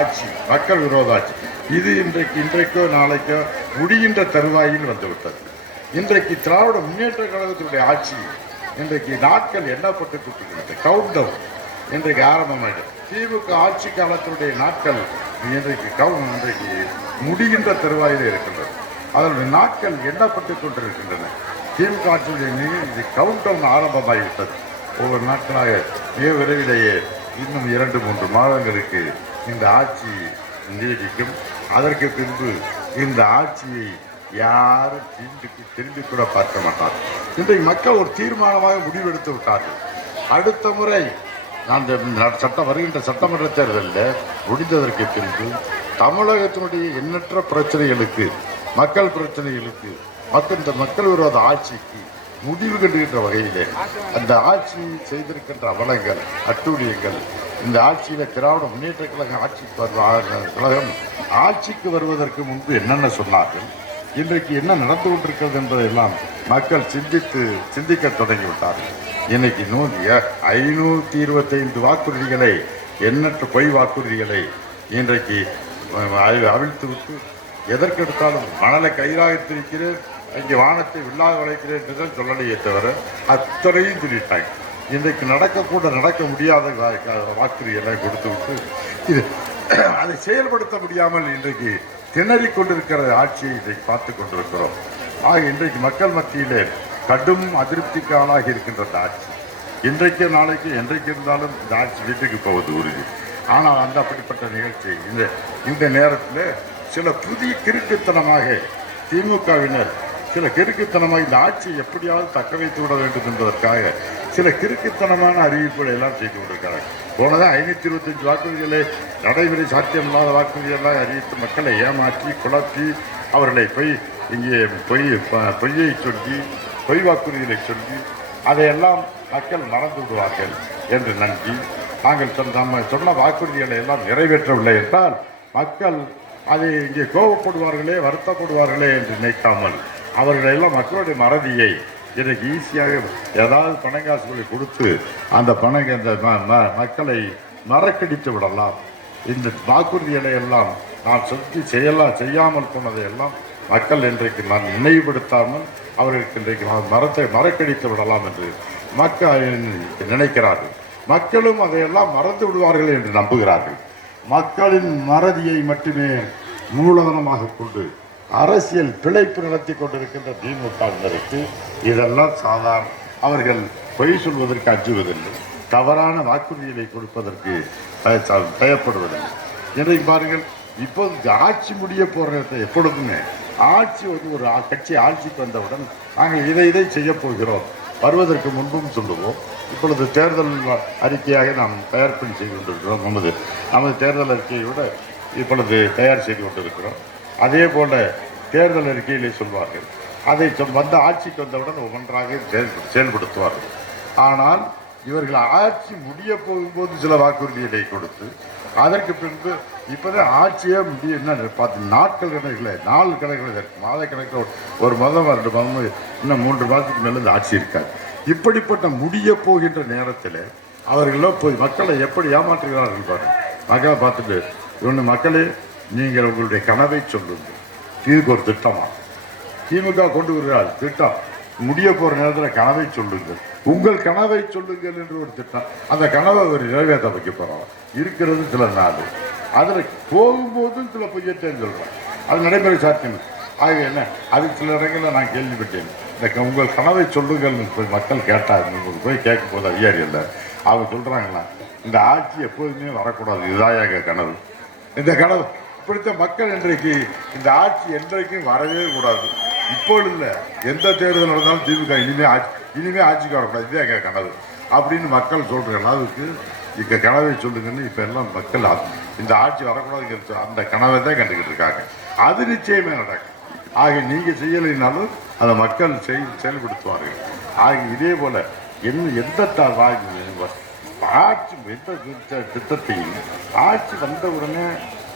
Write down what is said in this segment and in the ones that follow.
ஆட்சி மக்கள் விரோத ஆட்சி. இது இன்றைக்கு இன்றைக்கோ நாளைக்கோ முடிகின்ற தருவாயில் வந்துவிட்டது. இன்றைக்கு திராவிட முன்னேற்ற கழகத்தினுடைய ஆட்சி இன்றைக்கு நாட்கள் எண்ணப்பட்டு கொண்டிருக்கிறது. கவுண்ட் டவுன் இன்றைக்கு ஆரம்பமாயிடுது. திமுக ஆட்சி காலத்தினுடைய நாட்கள் இன்றைக்கு கவுன் இன்றைக்கு முடிகின்ற தருவாயில் இருக்கின்றது. அதனுடைய நாட்கள் எண்ணப்பட்டு கொண்டிருக்கின்றன. திமுக ஆட்சியுடைய இது கவுண்ட் டவுன் ஆரம்பமாகிவிட்டது. ஒவ்வொரு நாட்களாக மிக விரைவிலேயே இன்னும் இரண்டு மூன்று மாதங்களுக்கு இந்த ஆட்சி நீடிக்கும். அதற்கு பின்பு இந்த ஆட்சியை யாரும் திரும்பி திரும்பி கூட பார்க்க மாட்டார் இன்றைக்கு மக்கள் ஒரு தீர்மானமாக முடிவெடுத்து விட்டார்கள். அடுத்த முறை அந்த சட்டம் வருகின்ற சட்டமன்ற தேர்தலில் முடிந்ததற்கு பின்பு தமிழகத்தினுடைய எண்ணற்ற பிரச்சனைகளுக்கு மக்கள் பிரச்சனைகளுக்கு மக்கள் இந்த மக்கள் விரோத ஆட்சிக்கு முடிவு கண்டுகின்ற வகையிலே அந்த ஆட்சி செய்திருக்கின்ற அவலங்கள் அட்டூழியங்கள் இந்த ஆட்சியில் திராவிட முன்னேற்ற கழகம் ஆட்சிக்கு வருவ கழகம் ஆட்சிக்கு வருவதற்கு முன்பு என்னென்ன சொன்னார்கள்? இன்றைக்கு என்ன நடந்து கொண்டிருக்கிறது என்பதையெல்லாம் மக்கள் சிந்தித்து சிந்திக்க தொடங்கிவிட்டார்கள் இன்னைக்கு நூறு ஐநூற்றி இருபத்தைந்து வாக்குறுதிகளை எண்ணற்ற பொய் வாக்குறுதிகளை இன்றைக்கு அவிழ்த்து விட்டு எதற்கெடுத்தாலும் மணலை கயிறாக கையிலாகத்திருக்கிறேன் இங்கே வானத்தை வில்லாக வளைக்கிறேன் என்றுதான் சொல்லலையே தவிர அத்தனையும் திருட்டாங்க இன்றைக்கு நடக்கக்கூட நடக்க முடியாத வாக்குறுதியெல்லாம் கொடுத்து விட்டு இது அதை செயல்படுத்த முடியாமல் இன்றைக்கு திணறிக் கொண்டிருக்கிற ஆட்சியை இன்றைக்கு பார்த்து கொண்டிருக்கிறோம். ஆக இன்றைக்கு மக்கள் மத்தியிலே கடும் அதிருப்திக்கு ஆளாகி இருக்கின்ற ஆட்சி. இன்றைக்கு நாளைக்கு என்றைக்கு இருந்தாலும் இந்த ஆட்சி வீட்டுக்கு போவது உறுதி. ஆனால் அந்த அப்படிப்பட்ட நிகழ்ச்சி இந்த இந்த நேரத்தில் சில புதிய கிறுக்குத்தனமாக திமுகவினர் சில கிறுக்குத்தனமாக இந்த ஆட்சியை எப்படியாவது தக்க வைத்து விட வேண்டும் என்பதற்காக சில கிறுக்குத்தனமான அறிவிப்புகளை எல்லாம் செய்து கொண்டிருக்கிறார்கள். போனதான் ஐநூற்றி இருபத்தஞ்சு வாக்குறுதிகளை நடைமுறை சாத்தியமில்லாத வாக்குறுதிகளாக அறிவித்து மக்களை ஏமாற்றி குழப்பி அவர்களை பொய் இங்கே பொய் பொய்யை சொல்லி பொய் வாக்குறுதிகளை சொல்லி அதையெல்லாம் மக்கள் மறந்து விடுவார்கள் என்று நம்பி நாங்கள் சொன்ன சொன்ன வாக்குறுதிகளை எல்லாம் நிறைவேற்றவில்லை என்றால் மக்கள் அதை இங்கே கோபப்படுவார்களே வருத்தப்படுவார்களே என்று நினைக்காமல் அவர்களெல்லாம் மக்களுடைய மறதியை இன்றைக்கு ஈஸியாக ஏதாவது பணங்காசுகளை கொடுத்து அந்த பணம் இந்த ம- ம- மக்களை மறக்கடித்து விடலாம். இந்த வாக்குறுதிகளை எல்லாம் நான் சொல்லி செய்யலாம் செய்யாமல் போனதை எல்லாம் மக்கள் இன்றைக்கு நான் நினைவுபடுத்தாமல் அவர்களுக்கு இன்றைக்கு நான் மரத்தை மறக்கடித்து விடலாம் என்று மக்கள் நினைக்கிறார்கள். மக்களும் அதையெல்லாம் மறந்து விடுவார்கள் என்று நம்புகிறார்கள். மக்களின் மறதியை மட்டுமே மூலதனமாக கொண்டு அரசியல் பிழைப்பு நடத்தி கொண்டிருக்கின்ற திமுகவினருக்கு இதெல்லாம் சாதாரண அவர்கள் பொய் சொல்வதற்கு அஞ்சுவதில்லை. தவறான வாக்குறுதிகளை கொடுப்பதற்கு பயப்படுவதில்லை. இன்றைக்கு பாருங்கள் இப்போது ஆட்சி முடிய போகிற எப்பொழுதுமே ஆட்சி வந்து ஒரு கட்சி ஆட்சிக்கு வந்தவுடன் நாங்கள் இதை இதை செய்ய போகிறோம். வருவதற்கு முன்பும் சொல்லுவோம். இப்பொழுது தேர்தல் வ- அறிக்கையாக நாம் தயார் பண்ணி செய்து கொண்டிருக்கிறோம். நமது நமது தேர்தல் அறிக்கையோட இப்பொழுது தயார் செய்து கொண்டிருக்கிறோம். அதே போல தேர்தல் அறிக்கையிலே சொல்வார்கள். அதை சொல் வந்த ஆட்சிக்கு வந்தவுடன் ஒவ்வொன்றாக செயல் செயல்படுத்துவார்கள். ஆனால் இவர்கள் ஆட்சி முடிய போகும்போது சில வாக்குறுதிகளை கொடுத்து அதற்கு பின்பு இப்போதான் ஆட்சியே முடிய என்ன பார்த்து நாட்கள் கணக்கில் நாலு கணக்கில் இருக்கு மாத கணக்கில் ஒரு- மாதம் ரெண்டு மாதம் இன்னும் மூன்று மாதத்துக்கு மேலே இந்த ஆட்சி இருக்காது. இப்படிப்பட்ட முடிய போகின்ற நேரத்தில் அவர்களோ போய் மக்களை எப்படி ஏமாற்றுகிறார்கள் பாருங்கள் மக்களை பார்த்துட்டு ஒன்று மக்களே நீங்கள் உங்களுடைய கனவை சொல்லுங்கள். இதுக்கு ஒரு திட்டமா? திமுக கொண்டு வருகிறார். திட்டம். முடிய போகிற நேரத்தில் கனவை சொல்லுங்கள். உங்கள் கனவை சொல்லுங்கள் என்று ஒரு திட்டம். அந்த கனவை அவர் நிறைவேற்ற வைக்க போறோம் இருக்கிறது சில நாள் அதில் போகும்போதும் சில பொய்யத்தையும் சொல்றோம் அது நடைமுறை சாத்தியம். ஆக என்ன? அது சில இடங்களில் நான் கேள்விப்பட்டேன். இந்த க- உங்கள் கனவை சொல்லுங்கள் போய் மக்கள் கேட்டாங்க உங்களுக்கு போய் கேட்கும் போது அதிகாரி இல்லை அவங்க சொல்கிறாங்களா இந்த ஆட்சி எப்போதுமே வரக்கூடாது. இதுதான் கனவு. இந்த கனவு பிடித்த மக்கள் இன்றைக்கு இந்த ஆட்சி என்றைக்கும் வரவே கூடாது. இப்பொழுது இல்லை எந்த தேர்தல் நடந்தாலும் திமுக இனிமே ஆட்சி இனிமே ஆட்சிக்கு வரக்கூடாது. இதே எங்கள் கனவு. அப்படின்னு மக்கள் சொல்ற அளவுக்கு இங்க கனவை சொல்லுங்கன்னு இப்ப எல்லாம் மக்கள் இந்த ஆட்சி வரக்கூடாதுங்கிற அந்த கனவை தான் கண்டுக்கிட்டு இருக்காங்க. அது நிச்சயமே நடக்கும். ஆக நீங்க செய்யலைனாலும் அதை மக்கள் செய் செயல்படுத்துவார்கள். ஆக இதே போல என்ன எந்த ஆட்சி எந்த திட்டத்தையும் ஆட்சி வந்த உடனே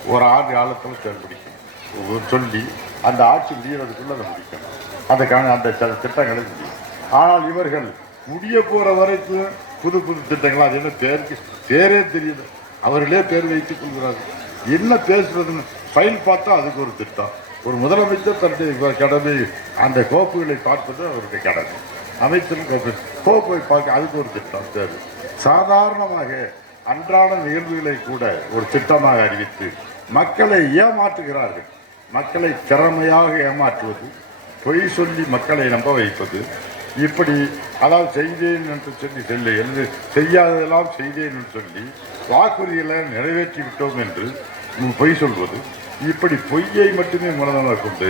ஒரு ஆண்டு காலத்தில் செயல்படுத்தணும் சொல்லி அந்த ஆட்சி முடியறதுக்குள்ள அதை முடிக்கணும். அந்த அந்த த- திட்டங்களை முடியும் ஆனால் இவர்கள் முடிய போகிற வரைக்கும் புது புது திட்டங்கள் அது என்ன பேருக்கு பேரே தெரியல. அவர்களே பேர் வைத்துக் கொள்கிறார்கள். என்ன பேசுறதுன்னு ஃபைல் பார்த்தா அதுக்கு ஒரு திட்டம். ஒரு முதலமைச்சர் தன்னுடைய கடமை அந்த கோப்புகளை பார்ப்பது அவருடைய கடமை. அமைச்சர் கோப்பு கோப்பை பார்க்க அதுக்கு ஒரு திட்டம் தேவை. சாதாரணமாக அன்றாட நிகழ்வுகளை கூட ஒரு திட்டமாக அறிவித்து மக்களை ஏமாற்றுகிறார்கள். மக்களை திறமையாக ஏமாற்றுவது பொய் சொல்லி மக்களை நம்ப வைப்பது இப்படி அதாவது செய்தேன் என்று சொல்லி செல்ல எழுது செய்யாததெல்லாம் செய்தேன் என்று சொல்லி வாக்குறுதிகளை நிறைவேற்றி விட்டோம் என்று பொய் சொல்வது இப்படி பொய்யை மட்டுமே மூலதனமாக கொண்டு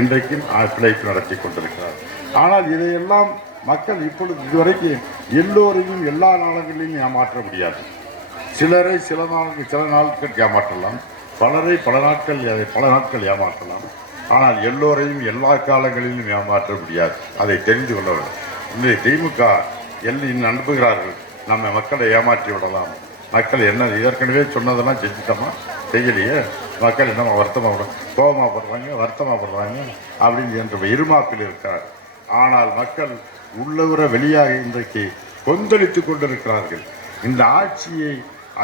இன்றைக்கும் பிழைப்பு நடத்தி கொண்டிருக்கிறார். ஆனால் இதையெல்லாம் மக்கள் இப்பொழுது இதுவரைக்கும் எல்லோரையும் எல்லா நாளங்களிலும் ஏமாற்ற முடியாது. சிலரை சில நாட்கள் சில நாட்கள் ஏமாற்றலாம். பலரை பல நாட்கள் பல நாட்கள் ஏமாற்றலாம். ஆனால் எல்லோரையும் எல்லா காலங்களிலும் ஏமாற்ற முடியாது. அதை தெரிந்து கொள்ள வேண்டும். இன்றைய திமுக எல்லாம் அனுப்புகிறார்கள் நம்ம மக்களை ஏமாற்றி விடலாம். மக்கள் என்ன ஏற்கனவே சொன்னதெல்லாம் செஞ்சுட்டோமா? செய்யலையே? மக்கள் என்னமா வருத்தமாக கோபமாகப்படுறாங்க வருத்தமாகப்படுறாங்க அப்படின்னு என்ற இருமாப்பில் இருக்கிறார். ஆனால் மக்கள் உள்ளுற வெளியாக இன்றைக்கு கொந்தளித்து கொண்டிருக்கிறார்கள். இந்த ஆட்சியை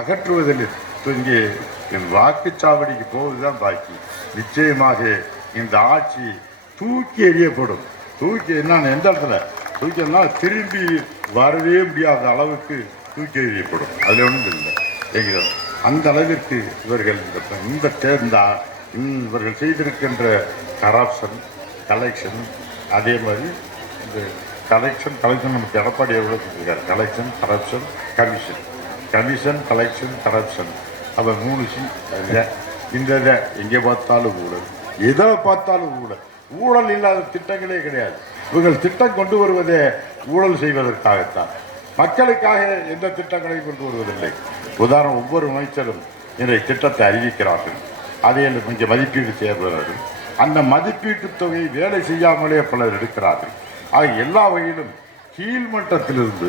அகற்றுவதில் இங்கே என் வாக்குச்சாவடிக்கு போவதுதான் பாக்கி. நிச்சயமாக இந்த ஆட்சி தூக்கி எறியப்படும். தூக்கி என்னன்னு எந்த இடத்துல? தூக்கி எல்லாம் திரும்பி வரவே முடியாத அளவுக்கு தூக்கி எறியப்படும். அதில் ஒன்றும் இல்லை. எங்கிறோம் அந்த அளவிற்கு இவர்கள் இந்த- இந்த தேர்ந்தா இவர்கள் செய்திருக்கின்ற கரப்ஷன் கலெக்ஷன் அதே மாதிரி இந்த கலெக்ஷன் கலெக்ஷன் நமக்கு எடப்பாடி எவ்வளோ கொடுத்துருக்காரு collection corruption commission commission collection corruption அப்போ மூணு சி இந்த இதை எங்கே பார்த்தாலும் ஊழல். எதை பார்த்தாலும் ஊழல். ஊழல் இல்லாத திட்டங்களே கிடையாது. இவர்கள் திட்டம் கொண்டு வருவதே ஊழல் செய்வதற்காகத்தான். மக்களுக்காக எந்த திட்டங்களையும் கொண்டு வருவதில்லை. உதாரணம் ஒவ்வொரு அமைச்சரும் இன்றைய திட்டத்தை அறிவிக்கிறார்கள். அதை கொஞ்சம் மதிப்பீடு செய்யப்படுகிறார்கள். அந்த மதிப்பீட்டு தொகை வேலை செய்யாமலே பலர் எடுக்கிறார்கள். ஆக எல்லா வகையிலும் கீழ்மட்டத்திலிருந்து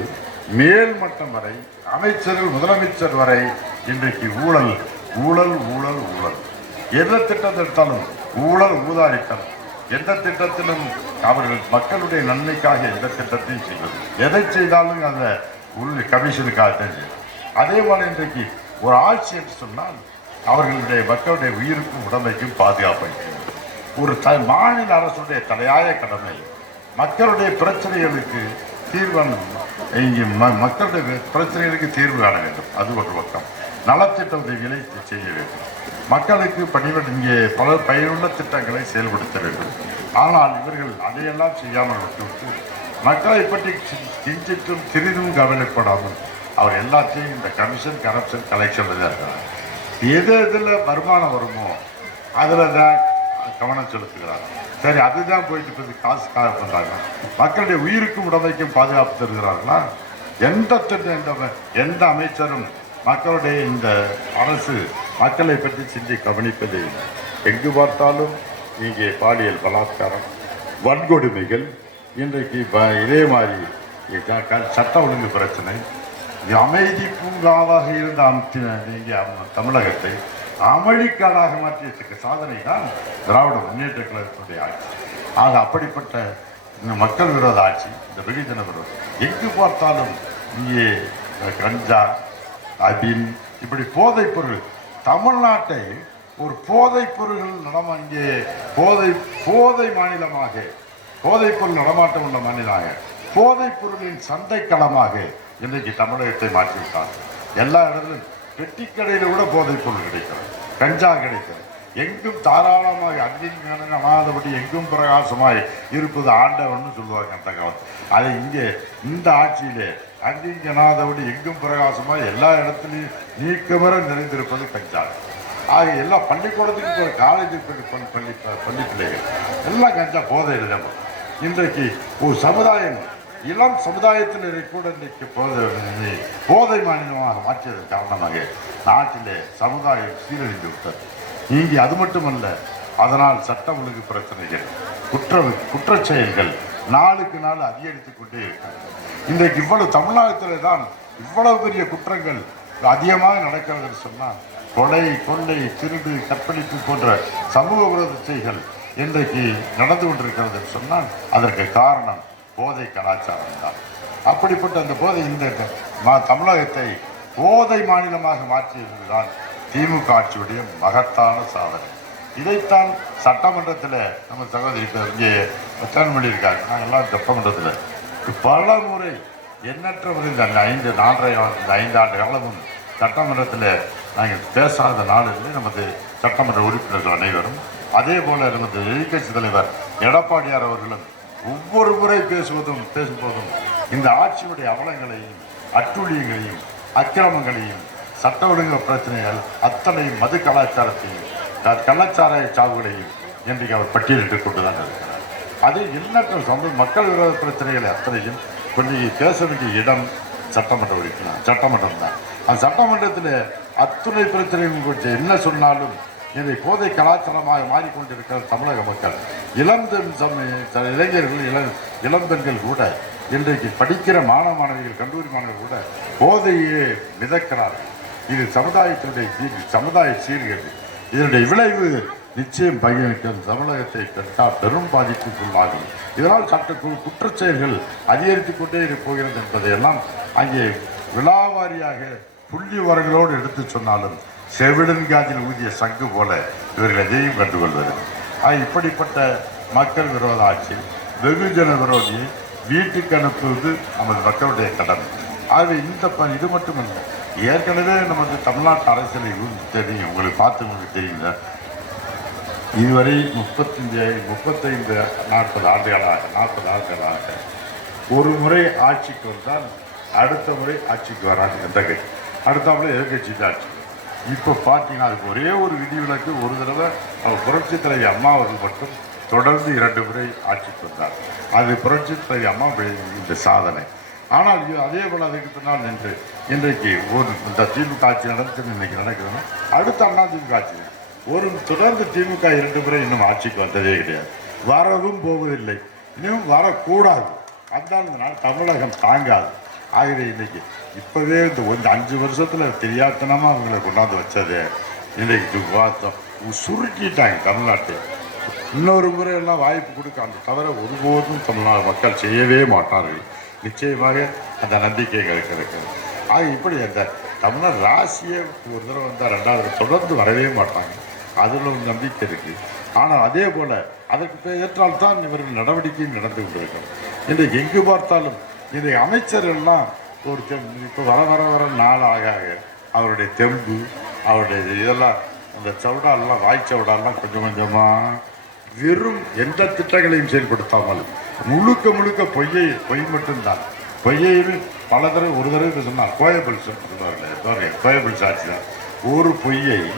மேல் மட்டம் வரை அமைச்சர்கள் முதலமைச்சர் வரை இன்றைக்கு ஊழல் ஊழல் ஊழல் ஊழல். எந்த திட்டத்தை எடுத்தாலும் ஊழல் ஊதாரித்தனம். எந்த திட்டத்திலும் அவர்கள் மக்களுடைய நன்மைக்காக எந்த திட்டத்தையும் செய்வது எதை செய்தாலும் அந்த உள் கமிஷனுக்காக தெரியும் அதே போல் இன்றைக்கு ஒரு ஆட்சி என்று சொன்னால் அவர்களுடைய மக்களுடைய உயிருக்கும் உடமைக்கும் பாதுகாப்பை ஒரு த மாநில அரசுடைய தலையாய கடமை மக்களுடைய பிரச்சனைகளுக்கு தீர்வு இங்கே ம- மக்களுடைய பிரச்சனைகளுக்கு தீர்வு காண வேண்டும். அது ஒரு பக்கம். நலத்திட்ட உதவிகளை செய்ய வேண்டும். மக்களுக்கு பணிபட இங்கே பல பயனுள்ள திட்டங்களை செயல்படுத்த வேண்டும். ஆனால் இவர்கள் அதையெல்லாம் செய்யாமல் விட்டுவிட்டு மக்களை பற்றி கிஞ்சிட்டும் சிறிதும் கவலைப்படாமல் அவர் எல்லாத்தையும் இந்த கமிஷன் கரப்ஷன் கலெக்ஷன் தான் இருக்கிறார் எது எதில் வருமானம் வருமோ அதில் தான் கவனம் செலுத்துகிறார். சரி அதுதான் போயிட்டு இப்போ காசு காய பண்ணுறாங்க மக்களுடைய உயிருக்கும் உடமைக்கும் பாதுகாப்பு தருகிறார்களா? எந்த திட்டம் எந்த எந்த அமைச்சரும் மக்களுடைய இந்த அரசு மக்களை பற்றி சிந்தி கவனிப்பது இல்லை. எங்கு பார்த்தாலும் இங்கே பாலியல் பலாத்காரம் வன்கொடுமைகள் இன்றைக்கு ப- இதே மாதிரி சட்ட ஒழுங்கு பிரச்சனை இது அமைதி பூங்காவாக இருந்த அம்தி- நீங்க தமிழகத்தை அமளிக்காடாக மாற்றியதுக்கு சாதனை தான் திராவிட முன்னேற்ற கழகத்துடைய ஆட்சி. ஆக அப்படிப்பட்ட இந்த மக்கள் விரோத ஆட்சி இந்த வெகுஜன விரோதம் எங்கு பார்த்தாலும் இங்கே கஞ்சா அபின் இப்படி போதைப் பொருள் தமிழ்நாட்டை ஒரு போதைப் பொருள்கள் நடமா இங்கே போதை போதை மாநிலமாக போதைப் பொருள் நடமாட்டம் உள்ள மாநிலமாக போதைப் பொருளின் சந்தைக்களமாக இன்றைக்கு தமிழகத்தை மாற்றிவிட்டார். எல்லா இடத்திலும் பெட்டிக்கடையில் கூட போதைப் பொருள் கிடைக்கிறது கஞ்சா கிடைக்கிறது எங்கும் தாராளமாக அன்பின் அனாதபடி எங்கும் பிரகாசமாய் இருப்பது ஆண்டவன் சொல்லுவாங்க அந்த காலத்தில். அதை இங்கே இந்த ஆட்சியிலே அன்பின் ஜனாதவடி எங்கும் பிரகாசமாக எல்லா இடத்துலையும் நீக்கமர நிறைந்திருப்பது கஞ்சா ஆக எல்லா பள்ளிக்கூடத்துக்கு போய் காலேஜுக்கு பள்ளி பள்ளி பள்ளி பிள்ளைகள் எல்லாம் கஞ்சா போதையில் நம்ம இன்றைக்கு ஒரு சமுதாயம் இளம் சமுதாயத்தினரை கூட இன்றைக்கு போதை போதை மாநிலமாக மாற்றியதன் காரணமாக நாட்டிலே சமுதாயம் சீரழிந்து விட்டது. இங்கே அது மட்டுமல்ல அதனால் சட்டம் ஒழுங்கு பிரச்சனைகள் குற்ற குற்றச்செயல்கள் நாளுக்கு நாள் அதிகரித்துக் கொண்டே இருக்கிறது. இன்றைக்கு இவ்வளவு தமிழ்நாட்டில் தான் இவ்வளவு பெரிய குற்றங்கள் அதிகமாக நடக்கிறது என்று சொன்னால் கொலை கொள்ளை திருடு கற்பழிப்பு போன்ற சமூக விரோத செயல்கள் இன்றைக்கு நடந்து கொண்டிருக்கிறது என்று சொன்னால் அதற்கு காரணம் போதை கலாச்சாரம் தான் அப்படிப்பட்ட அந்த போதை இந்த மா- தமிழகத்தை போதை மாநிலமாக மாற்றியதுதான் திமுக ஆட்சியுடைய மகத்தான சாதனை. இதைத்தான் சட்டமன்றத்தில் நம்ம சகோதரி இங்கே பிரச்சாரம் பண்ணியிருக்காங்க. நாங்கள்லாம் சட்டமன்றத்தில். பல முறை எண்ணற்ற முறை இந்த ஐந்து நாலரை இந்த ஐந்து ஆண்டு காலமும் சட்டமன்றத்தில் நாங்கள் பேசாத நாள் நமது சட்டமன்ற உறுப்பினர்கள் அனைவரும் அதே போல் நமது எதிர்கட்சி தலைவர் எடப்பாடியார் அவர்களும் ஒவ்வொரு முறை பேசுவதும் பேசும்போதும் இந்த ஆட்சியுடைய அவலங்களையும் அட்டுழியங்களையும் அக்கிரமங்களையும் சட்ட ஒழுங்கு பிரச்சனைகள் அத்தனை மது கலாச்சாரத்தையும் கள்ளச்சாராய சாவுகளை இன்றைக்கு அவர் பட்டியலிட்டுக் கொண்டுதான் இருக்கிறார். அது எண்ணற்ற சொந்த மக்கள் விரோத பிரச்சனைகளை அத்தனையும் கொஞ்சம் பேச வேண்டிய இடம் சட்டமன்ற உறுப்பினர் சட்டமன்றம் தான். அந்த சட்டமன்றத்தில் அத்துணை பிரச்சனைகள் குறித்து என்ன சொன்னாலும் இதை போதை கலாச்சாரமாக மாறிக்கொண்டிருக்கிற தமிழக மக்கள் இளம்பெண் சம- இளைஞர்கள் இள இளம்பெண்கள் கூட இன்றைக்கு படிக்கிற மாணவ மாணவிகள் கல்லூரி மாணவர்கள் கூட போதையே மிதக்கிறார்கள். இது சமுதாயத்தினுடைய சீர் சமுதாய சீர்கேடு. இதனுடைய விளைவு நிச்சயம் பகிர்ந்து தமிழகத்தை கட்டா பெரும் பாதிப்புக்குள்ளாகும் இதனால் சட்ட குற்றச்செயல்கள் அதிகரித்து அதிகரித்துக் கொண்டே இருக்க போகிறது என்பதையெல்லாம் அங்கே விழாவாரியாக புள்ளி வரங்களோடு எடுத்து சொன்னாலும் செவிடன் காதில் ஊதிய சங்கு போல இவர்கள் எதையும் கண்டுகொள்வது. இப்படிப்பட்ட மக்கள் விரோத ஆட்சி வெகுஜன விரோதியை வீட்டுக்கு அனுப்புவது நமது மக்களுடைய கடமை. ஆகவே இந்த ப இது இல்லை ஏற்கனவே நமது தமிழ்நாட்டு அரசியலை தெரியும். உங்களுக்கு பார்த்து உங்களுக்கு தெரியல இதுவரை முப்பத்தஞ்சு முப்பத்தைந்து நாற்பது ஆண்டுகளாக நாற்பது ஆண்டுகளாக ஒரு முறை ஆட்சிக்கு வந்தால் அடுத்த முறை ஆட்சிக்கு வராது எந்த கட்சி. அடுத்த முறை தான் ஆட்சி. இப்போ பார்த்தீங்கன்னா அதுக்கு ஒரே ஒரு விதிவிலக்கு ஒரு தடவை அவர் புரட்சி தலைவி அம்மா அவர்கள் மட்டும் தொடர்ந்து இரண்டு முறை ஆட்சிக்கு வந்தார். அது புரட்சி தலைவி அம்மா இந்த சாதனை. ஆனால் அதே போல் அதுக்கு பின்னால் நின்று இன்றைக்கு ஒரு இந்த திமுக ஆட்சி நடந்து இன்றைக்கி நடக்குதுன்னா அடுத்த அண்ணா திமுக ஆட்சி. ஒரு தொடர்ந்து திமுக இரண்டு முறை இன்னும் ஆட்சிக்கு வந்ததே கிடையாது. வரவும் போவதில்லை இன்னும் வரக்கூடாது. வந்தால் தமிழகம் தாங்காது. ஆகவே இன்னைக்கு இப்போவே இந்த கொஞ்சம் அஞ்சு வருஷத்தில் தெரியாதனமாக அவங்களை கொண்டாந்து வச்சது. இன்றைக்கு பார்த்தோம் சுருக்கிட்டாங்க தமிழ்நாட்டை. இன்னொரு முறை எல்லாம் வாய்ப்பு கொடுக்க அந்த தவிர ஒருபோதும் தமிழ்நாடு மக்கள் செய்யவே மாட்டார்கள். நிச்சயமாக அந்த நம்பிக்கை எங்களுக்கு இருக்கிறது ஆக இப்படி அந்த தமிழர் ராசியை ஒரு தடவை வந்தால் ரெண்டாவது தொடர்ந்து வரவே மாட்டாங்க. அதில் ஒரு நம்பிக்கை இருக்குது ஆனால் அதே போல் அதற்கு ஏற்றால் தான் இவர்கள் நடவடிக்கையும் நடந்து கொண்டிருக்கிறது. இன்றைக்கு எங்கு பார்த்தாலும் இன்றைக்கு அமைச்சர்கள்லாம் ஒரு இப்போ வர வர வர நாள் ஆக ஆக அவருடைய தெம்பு அவருடைய இதெல்லாம் அந்த சவுடாலெலாம் வாய் சவுடாலெலாம் கொஞ்சம் கொஞ்சமாக வெறும் எந்த திட்டங்களையும் செயல்படுத்தாமல் முழுக்க முழுக்க பொய்யை பொய் மட்டும்தான். பொய்யையில் பல தடவை ஒரு தடவை சொன்னார். கோயபிள் சொன்னார் கோயபிள் சாட்சி தான். ஒரு பொய்யை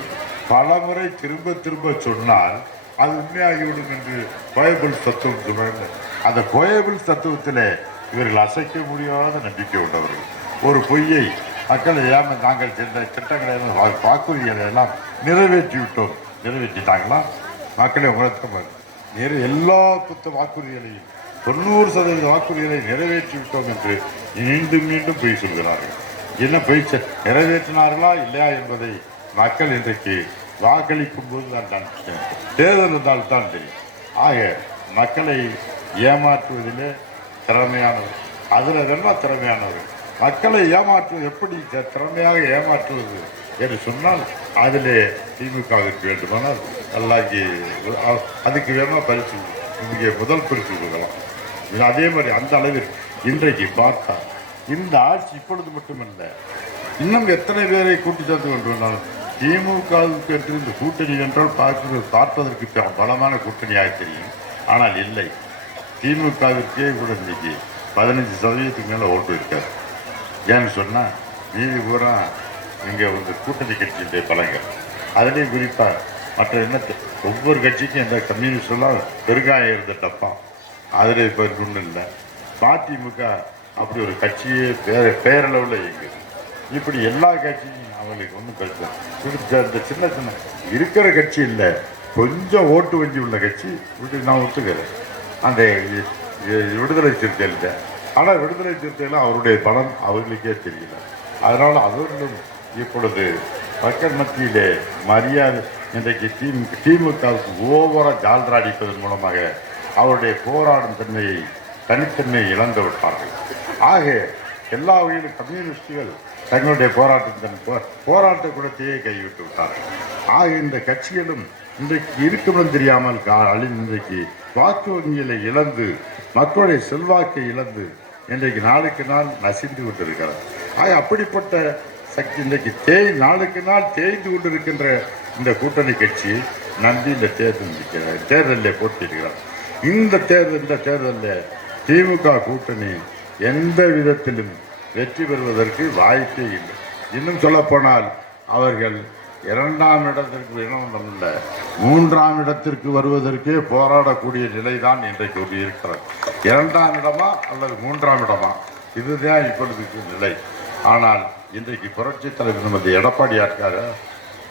பல முறை திரும்ப திரும்ப சொன்னால் அது உண்மையாகிவிடும் என்று கோயபிள் தத்துவம் சொல்றாங்க அந்த கோயபிள் தத்துவத்தில் இவர்கள் அசைக்க முடியாத நம்பிக்கை உள்ளவர்கள். ஒரு பொய்யை மக்களை ஏம நாங்கள் சென்ற திட்டங்களை வா- வாக்குறுதிகளை எல்லாம் நிறைவேற்றி விட்டோம் நிறைவேற்றிட்டாங்களா? மக்களை உணர்த்த எல்லா புத்த வாக்குறுதிகளையும் தொண்ணூறு சதவீத வாக்குறுதிகளை நிறைவேற்றிவிட்டோம் என்று மீண்டும் மீண்டும் பொய் சொல்கிறார்கள் என்ன பொய் நிறைவேற்றினார்களா இல்லையா என்பதை மக்கள் இன்றைக்கு வாக்களிக்கும் போது தான் தான் தேர்தல் இருந்தால் தான் தெரியும். ஆக மக்களை ஏமாற்றுவதிலே திறமையானவர் அதில் ரொம்ப திறமையானவர்? மக்களை ஏமாற்றுவது எப்படி? திறமையாக ஏமாற்றுவது என்று சொன்னால் அதிலே திமுகவிற்கு வேண்டுமானால் நல்லா அதுக்கு வேணுமா பரிசு? இங்கே முதல் பரிசு கொடுக்கலாம் இது அதே மாதிரி அந்த அளவில் இன்றைக்கு பார்த்தா இந்த ஆட்சி இப்பொழுது மட்டுமல்ல இன்னும் எத்தனை பேரை கூட்டி சேர்த்து கொண்டு வந்தாலும் திமுகவுக்கு என்று இந்த கூட்டணி என்றால் பார்க்கிறது பார்ப்பதற்கு பலமான கூட்டணியாக தெரியும். ஆனால் இல்லை. திமுகவிற்கே கூட இன்னைக்கு பதினஞ்சு சதவீதத்துக்கு மேலே ஓட்டு இருக்காது. ஏன்னு சொன்னால் மீதி பூரா இங்கே வந்து கூட்டணி கட்சியுடைய பலங்கள். அதுலேயும் குறிப்பாக மற்ற என்ன ஒவ்வொரு கட்சிக்கும் இந்த கம்யூனிஸ்டெல்லாம் பெருகாய பெருங்காயம் இருந்த டப்பா அதில் இப்போ ஒன்றும் இல்லை. மதிமுக அப்படி ஒரு கட்சியே பேர பேரளவில் இயங்குது. இப்படி எல்லா கட்சியும் அவங்களுக்கு ஒன்றும் பிரச்சனை இந்த சின்ன சின்ன இருக்கிற கட்சி இல்லை. கொஞ்சம் ஓட்டு வங்கி உள்ள கட்சி இப்படி நான் ஒத்துக்கிறேன் அந்த விடுதலை சிறுத்தைகள் ஆனால் விடுதலை சிறுத்தைகள் அவருடைய பலம் அவர்களுக்கே தெரியல. அதனால் அவர்களும் இப்பொழுது மக்கள் மத்தியிலே மரியாதை இன்றைக்கு திமுக திமுகவுக்கு ஓவராக ஜால்ரா அடிப்பதன் மூலமாக அவருடைய போராடும் தன்மையை தனித்தன்மையை இழந்து விட்டார்கள். ஆக எல்லா வகையிலும் கம்யூனிஸ்டுகள் தங்களுடைய போராட்டத்தின் போ- போராட்ட குணத்தையே கைவிட்டு விட்டார்கள். ஆக இந்த கட்சிகளும் இன்றைக்கு இருக்கணும் தெரியாமல் கா- இன்றைக்கு வாக்கு வங்கிகளை இழந்து மக்களுடைய செல்வாக்கை இழந்து இன்றைக்கு நாளுக்கு நாள் நசிந்து கொண்டிருக்கிறது. ஆக அப்படிப்பட்ட சக்தி இன்றைக்கு தேய் நாளுக்கு நாள் தேய்ந்து கொண்டிருக்கின்ற இந்த கூட்டணி கட்சி நம்பி இந்த தேர்தல் நிற்கிறார் தேர்தலில் போட்டியிடுகிறார். இந்த தேர்தல் இந்த தேர்தலில் திமுக கூட்டணி எந்த விதத்திலும் வெற்றி பெறுவதற்கு வாய்ப்பே இல்லை. இன்னும் சொல்லப்போனால் அவர்கள் இரண்டாம் இடத்திற்கு இடம் இல்லை மூன்றாம் இடத்திற்கு வருவதற்கே போராடக்கூடிய நிலைதான் இன்றைக்கு ஒரு இருக்கிறது. இரண்டாம் இடமா அல்லது மூன்றாம் இடமா? இதுதான் இப்பொழுதுக்கு நிலை. ஆனால் இன்றைக்கு புரட்சி தலைவர் நமது எடப்பாடியாருக்காக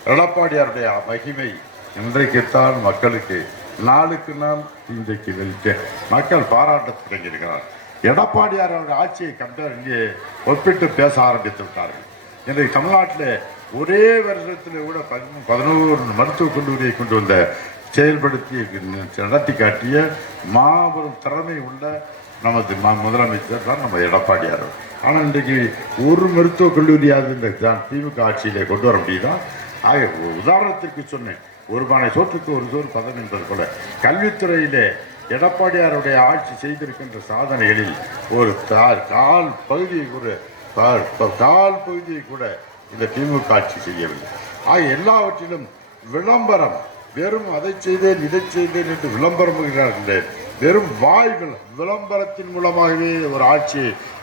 எடப்பாடியாருடைய மகிமை இன்றைக்குத்தான் மக்களுக்கு நாளுக்கு நாள் இன்றைக்கு வெளிச்ச மக்கள் பாராட்டத் தொடங்கியிருக்கிறார். எடப்பாடியார் அவருடைய ஆட்சியை கம்பேர் இங்கே ஒப்பிட்டு பேச ஆரம்பித்து விட்டார்கள். இன்றைக்கு தமிழ்நாட்டில் ஒரே வருஷத்தில் கூட பதிமூ- பதினோரு மருத்துவக் கல்லூரியை கொண்டு வந்த செயல்படுத்தி நடத்தி காட்டிய மாபெரும் திறமை உள்ள நமது ம- முதலமைச்சர் தான் நம்ம எடப்பாடியார். ஆனால் இன்றைக்கு ஒரு மருத்துவக் கல்லூரியாவது இந்த ஜா- திமுக ஆட்சியிலே கொண்டு வர முடியுதா? ஆக உதாரணத்திற்கு சொன்னேன். ஒரு பானை சோற்றுக்கு ஒரு சோறு பதம் என்பது போல கல்வித்துறையிலே எடப்பாடியாருடைய ஆட்சி செய்திருக்கின்ற சாதனைகளில் ஒரு தா- கால் பகுதியை கூட கால் பகுதியை கூட இந்த திமுக ஆட்சி செய்யவில்லை. ஆக எல்லாவற்றிலும் விளம்பரம் வெறும் அதை செய்தேன் இதை செய்தேன் என்று விளம்பரமுகிறார்கள் வெறும் வாய்கள் விளம்பரத்தின் மூலமாகவே ஒரு ஆட்சி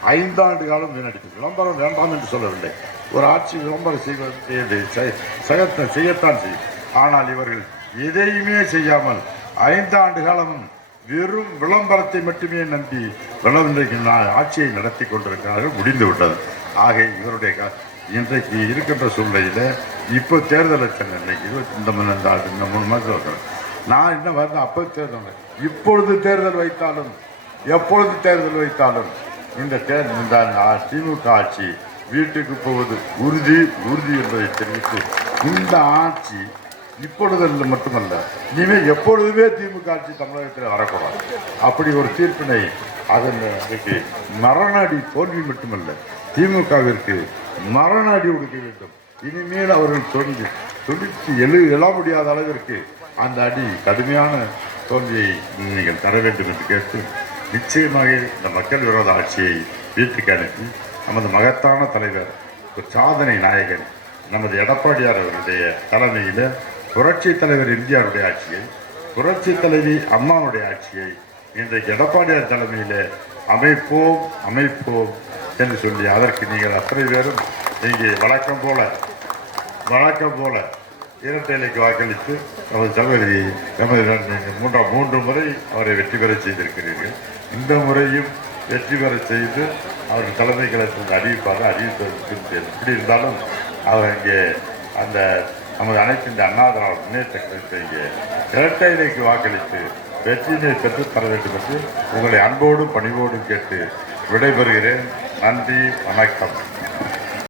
ஐந்தாண்டு காலம் வீணடிக்கும் விளம்பரம் வேண்டாம் என்று சொல்லவில்லை. ஒரு ஆட்சி விளம்பரம் செய்வது செய்- செய்யத்தான் செய்யத்தான் செய்யும். ஆனால் இவர்கள் எதையுமே செய்யாமல் ஐந்தாண்டு காலமும் வெறும் விளம்பரத்தை மட்டுமே நம்பி விளம் ஆட்சியை நடத்தி கொண்டிருக்கிறார்கள். முடிந்து விட்டது. ஆக இவருடைய க- இன்றைக்கு இருக்கின்ற சூழ்நிலையில் இப்போ தேர்தல் வச்சேன் இன்னைக்கு இருபத்தி இந்த மூணு இந்த மூணு மாதம் இருக்கிறேன் நான் என்ன வந்து அப்போ தேர்தல் இப்பொழுது தேர்தல் வைத்தாலும் எப்பொழுது தேர்தல் வைத்தாலும் இந்த தேர்தல் இந்த திமுக ஆட்சி வீட்டுக்கு போவது உறுதி உறுதி என்பதை தெரிவித்து இந்த ஆட்சி இப்பொழுது மட்டுமல்ல இனிமேல் எப்பொழுதுமே திமுக ஆட்சி தமிழகத்தில் வரக்கூடாது. அப்படி ஒரு தீர்ப்பினை அதன் இன்றைக்கு தோல்வி மட்டுமல்ல திமுகவிற்கு மரண அடி கொடுக்க வேண்டும். இனிமேல் அவர்கள் தோல்வி துடித்து எழு எழ முடியாத அளவிற்கு அந்த அடி கடுமையான தோல்வியை நீங்கள் தர வேண்டும் என்று கேட்டு நிச்சயமாக இந்த மக்கள் விரோத ஆட்சியை வீட்டுக்கு அனுப்பி நமது மகத்தான தலைவர் ஒரு சாதனை நாயகன் நமது எடப்பாடியார் அவருடைய தலைமையில் புரட்சி தலைவர் இந்தியாவுடைய ஆட்சியை புரட்சி தலைவி அம்மாவுடைய ஆட்சியை இன்றைக்கு எடப்பாடியார் தலைமையில் அமைப்போம் அமைப்போம் என்று சொல்லி அதற்கு நீங்கள் அத்தனை பேரும் இங்கே வழக்கம் போல வழக்கம் போல இரட்டைலைக்கு வாக்களித்து அவர் சகோதரி நமது மூன்றாம் மூன்று முறை அவரை வெற்றி பெற செய்திருக்கிறீர்கள். இந்த முறையும் வெற்றி பெற செய்து அவர் தலைமை கழகத்தில் அறிவிப்பாக அறிவிப்பதற்கு எப்படி இருந்தாலும் அவர் இங்கே அந்த நமது அனைத்து இந்த அண்ணா திராவிட முன்னேற்ற கழகத்தை இங்கே இரட்டைலைக்கு வாக்களித்து வெற்றியினை பெற்று தர வேண்டும் என்று உங்களை அன்போடும் பணிவோடும் கேட்டு விடைபெறுகிறேன். நன்றி வணக்கம்.